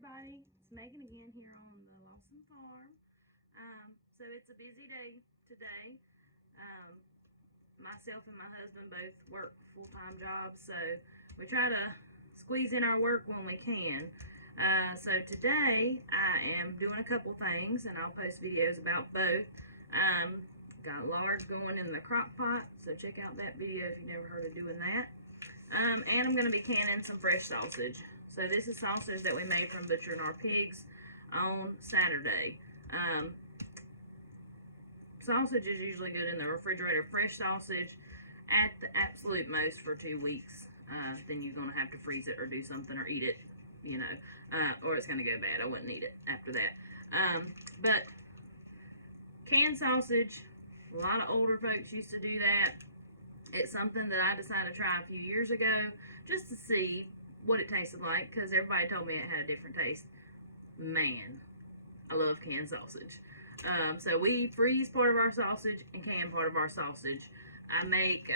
everybody, it's Megan again here on the Lawson Farm. So it's a busy day today. Myself and my husband both work full-time jobs, so we try to squeeze in our work when we can. So today I am doing a couple things, and I'll post videos about both. Got lard going in the crock pot, so check out that video if you've never heard of doing that. And I'm going to be canning some fresh sausage. So this is sausage that we made from butchering our pigs on Saturday. Sausage is usually good in the refrigerator. Fresh sausage at the absolute most for 2 weeks. Then you're going to have to freeze it or do something or eat it, you know, or it's going to go bad. I wouldn't eat it after that. But canned sausage, a lot of older folks used to do that. It's something that I decided to try a few years ago just to see what it tasted like, because everybody told me it had a different taste. Man, I love canned sausage. So we freeze part of our sausage and can part of our sausage. I make,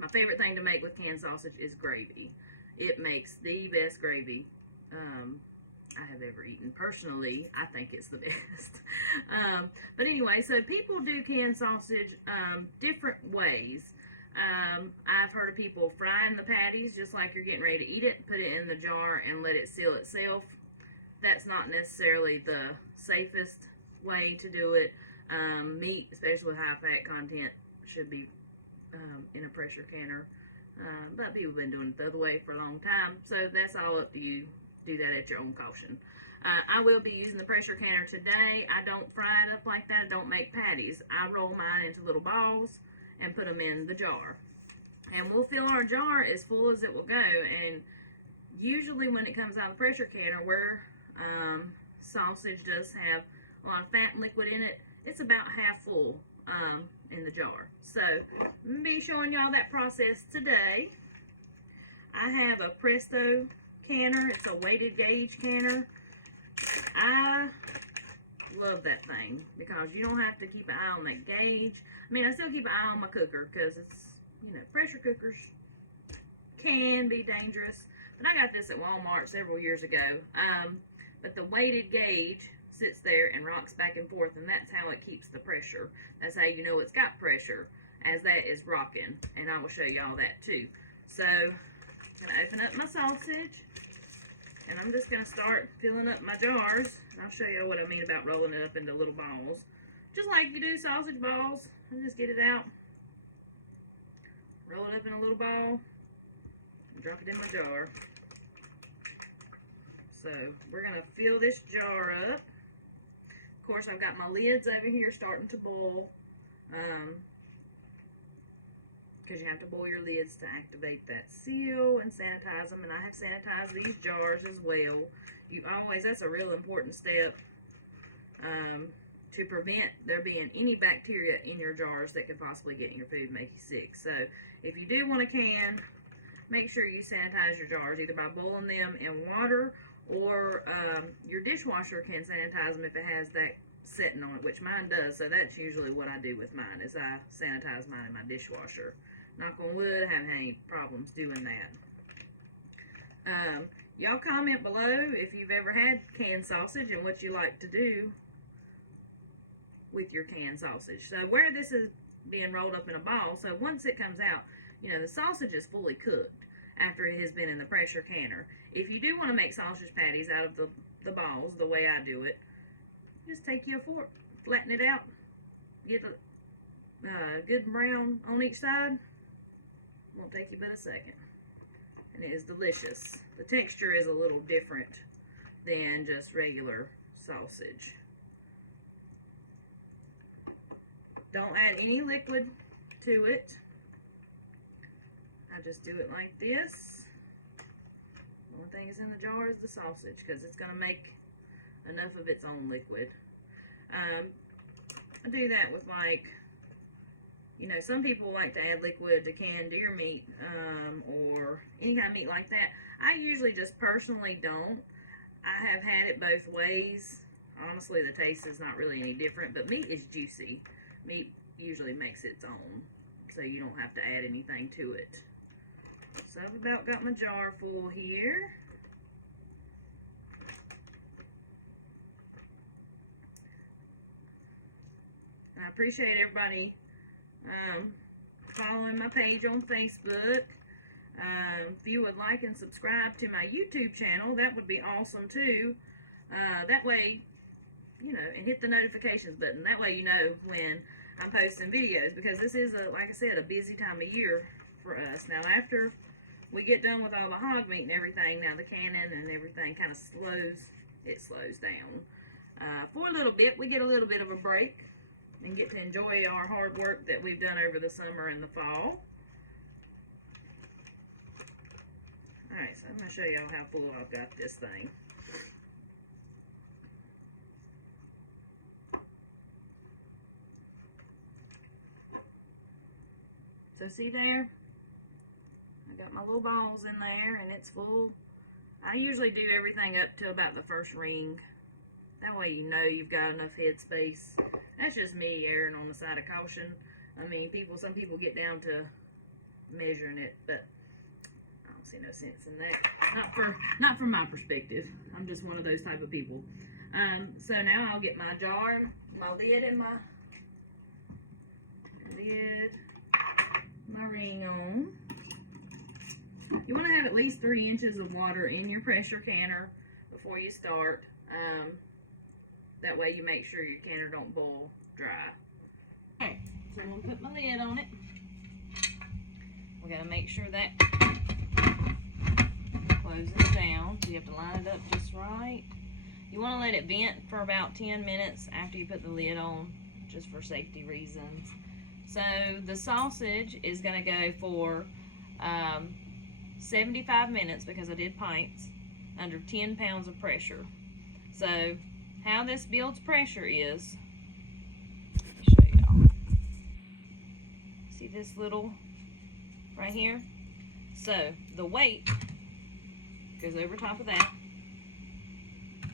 my favorite thing to make with canned sausage is gravy. It makes the best gravy I have ever eaten. Personally, I think it's the best. But anyway, so people do canned sausage different ways. I've heard of people frying the patties just like you're getting ready to eat it, put it in the jar and let it seal itself. That's not necessarily the safest way to do it. Meat, especially with high fat content, should be in a pressure canner. But people have been doing it the other way for a long time, so that's all up to you. Do that at your own caution. I will be using the pressure canner today. I don't fry it up like that. I don't make patties. I roll mine into little balls and put them in the jar. And we'll fill our jar as full as it will go. And usually when it comes out of the pressure canner, where sausage does have a lot of fat and liquid in it, it's about half full in the jar. So I'm going to be showing y'all that process today. I have a Presto canner. It's a weighted gauge canner. I love that thing because you don't have to keep an eye on that gauge. I mean, I still keep an eye on my cooker because it's, you know, pressure cookers can be dangerous. But I got this at Walmart several years ago. But the weighted gauge sits there and rocks back and forth, and that's how it keeps the pressure. That's how you know it's got pressure, as that is rocking. And I will show y'all that too. So I'm gonna open up my sausage, and I'm just gonna start filling up my jars. I'll show you what I mean about rolling it up into little balls. Just like you do sausage balls, and just get it out. Roll it up in a little ball, and drop it in my jar. So we're gonna fill this jar up. Of course, I've got my lids over here starting to boil. Because you have to boil your lids to activate that seal and sanitize them. And I have sanitized these jars as well. That's a real important step to prevent there being any bacteria in your jars that could possibly get in your food and make you sick. So if you do want a can, make sure you sanitize your jars either by boiling them in water, or your dishwasher can sanitize them if it has that setting on it, which mine does. So that's usually what I do with mine, is I sanitize mine in my dishwasher. Knock on wood, I haven't had any problems doing that. Y'all comment below if you've ever had canned sausage and what you like to do with your canned sausage. So where this is being rolled up in a ball, so once it comes out, you know, the sausage is fully cooked after it has been in the pressure canner. If you do want to make sausage patties out of the balls, the way I do it, just take your fork, flatten it out, get a good brown on each side. Won't take you but a second. And it is delicious. The texture is a little different than just regular sausage. Don't add any liquid to it. I just do it like this. The only thing that's in the jar is the sausage, because it's going to make enough of its own liquid. I do that with, like, you know, some people like to add liquid to canned deer meat or any kind of meat like that. I usually just personally don't. I have had it both ways. Honestly, the taste is not really any different, but meat is juicy. Meat usually makes its own, so you don't have to add anything to it. So I've about got my jar full here. I appreciate everybody following my page on Facebook. If you would like and subscribe to my YouTube channel, that would be awesome too. That way, you know, and hit the notifications button. That way you know when I'm posting videos, because this is, like I said, a busy time of year for us. Now, after we get done with all the hog meat and everything, now the canning and everything kind of slows down. For a little bit, we get a little bit of a break and get to enjoy our hard work that we've done over the summer and the fall. Alright, so I'm going to show y'all how full I've got this thing. So see there? I got my little balls in there and it's full. I usually do everything up to about the first ring. That way you know you've got enough head space. That's just me erring on the side of caution. I mean, some people get down to measuring it, but I don't see no sense in that. Not from my perspective. I'm just one of those type of people. So now I'll get my jar, my lid, and my ring on. You want to have at least 3 inches of water in your pressure canner before you start. That way you make sure your canner don't boil dry. Okay, so I'm going to put my lid on it. We're going to make sure that closes down. So you have to line it up just right. You want to let it vent for about 10 minutes after you put the lid on, just for safety reasons. So the sausage is going to go for 75 minutes, because I did pints, under 10 pounds of pressure. So how this builds pressure is, let me show y'all. See this little right here? So the weight goes over top of that.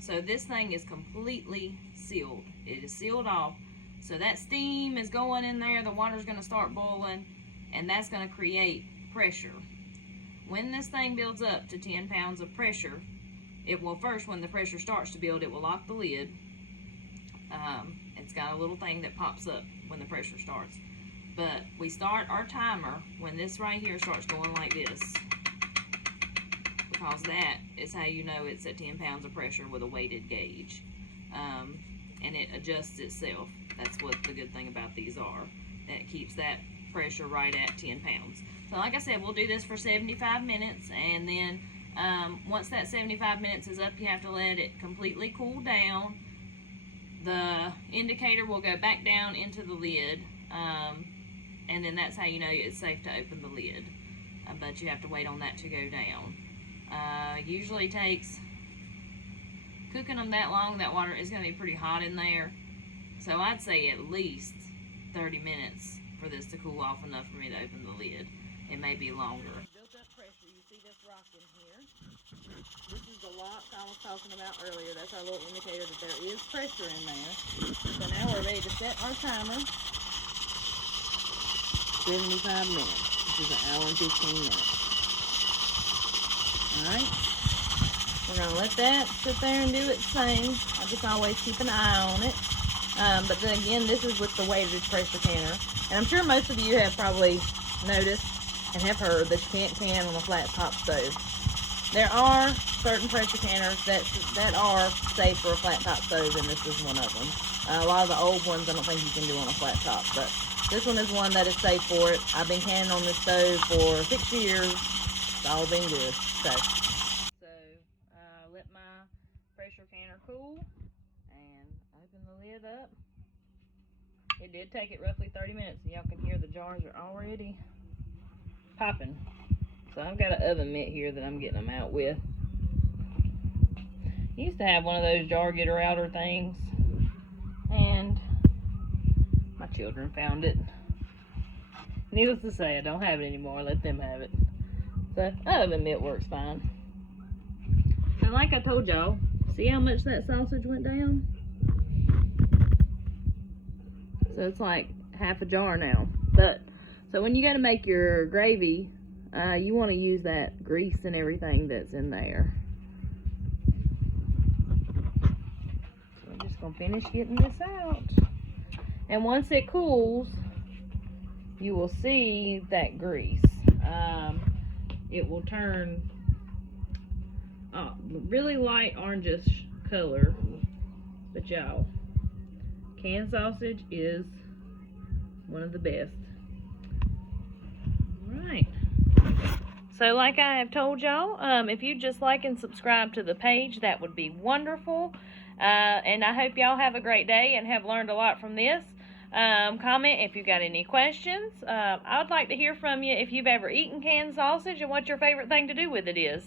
So this thing is completely sealed. It is sealed off. So that steam is going in there, the water's going to start boiling, and that's going to create pressure. When this thing builds up to 10 pounds of pressure, it will first, when the pressure starts to build, it will lock the lid. It's got a little thing that pops up when the pressure starts. But we start our timer when this right here starts going like this, because that is how you know it's at 10 pounds of pressure with a weighted gauge. And it adjusts itself. That's what the good thing about these are. That it keeps that pressure right at 10 pounds. So like I said, we'll do this for 75 minutes, and then once that 75 minutes is up, you have to let it completely cool down. The indicator will go back down into the lid, and then that's how you know it's safe to open the lid. But you have to wait on that to go down. Usually takes, cooking them that long, that water is going to be pretty hot in there. So I'd say at least 30 minutes for this to cool off enough for me to open the lid. It may be longer. Built up pressure. You see this rock in here? This is the lock I was talking about earlier. That's our little indicator that there is pressure in there. So now we're ready to set our timer. 75 minutes. This is an hour and 15 minutes. Alright. We're going to let that sit there and do its thing. I just always keep an eye on it. But then again, this is with the weighted pressure canner. And I'm sure most of you have probably noticed and have heard that you can't can on a flat top stove. There are certain pressure canners that are safe for a flat top stove, and this is one of them. A lot of the old ones I don't think you can do on a flat top, but this one is one that is safe for it. I've been canning on this stove for 6 years. It's all been good. So let my pressure canner cool and open the lid up. It did take it roughly 30 minutes, and y'all can hear the jars are already popping. So I've got an oven mitt here that I'm getting them out with. I used to have one of those jar getter outer things, and my children found it. Needless to say, I don't have it anymore. I let them have it. So oven mitt works fine. And like I told y'all, see how much that sausage went down? So it's like half a jar now. But so when you got to make your gravy, you want to use that grease and everything that's in there. So I'm just gonna finish getting this out. And once it cools, you will see that grease. It will turn really light orangish color. But y'all, canned sausage is one of the best. Alright. So like I have told y'all, if you just like and subscribe to the page, that would be wonderful. And I hope y'all have a great day and have learned a lot from this. Comment if you've got any questions. I would like to hear from you if you've ever eaten canned sausage and what your favorite thing to do with it is.